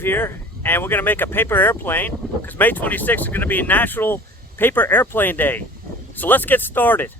Dave here, and we're going to make a paper airplane because May 26th is going to be National Paper Airplane Day. So let's get started.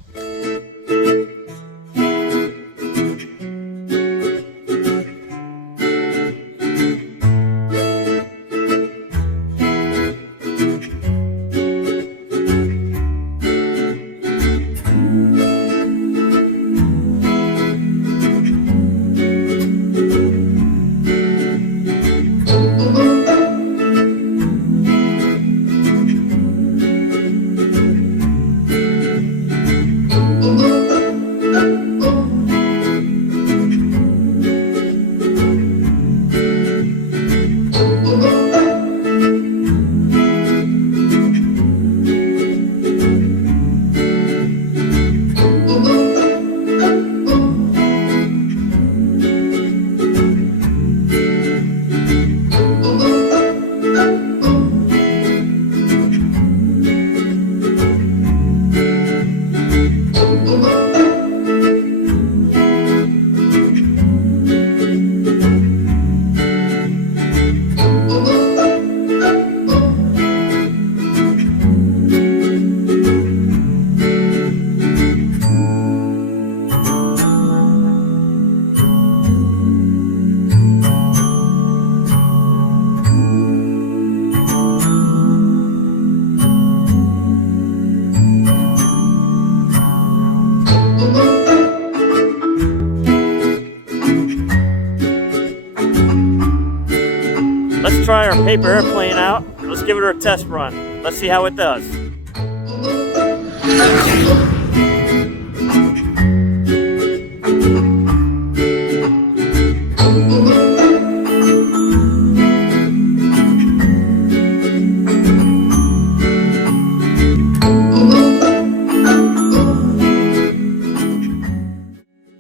Let's try our paper airplane out. Let's give it a test run. Let's see how it does.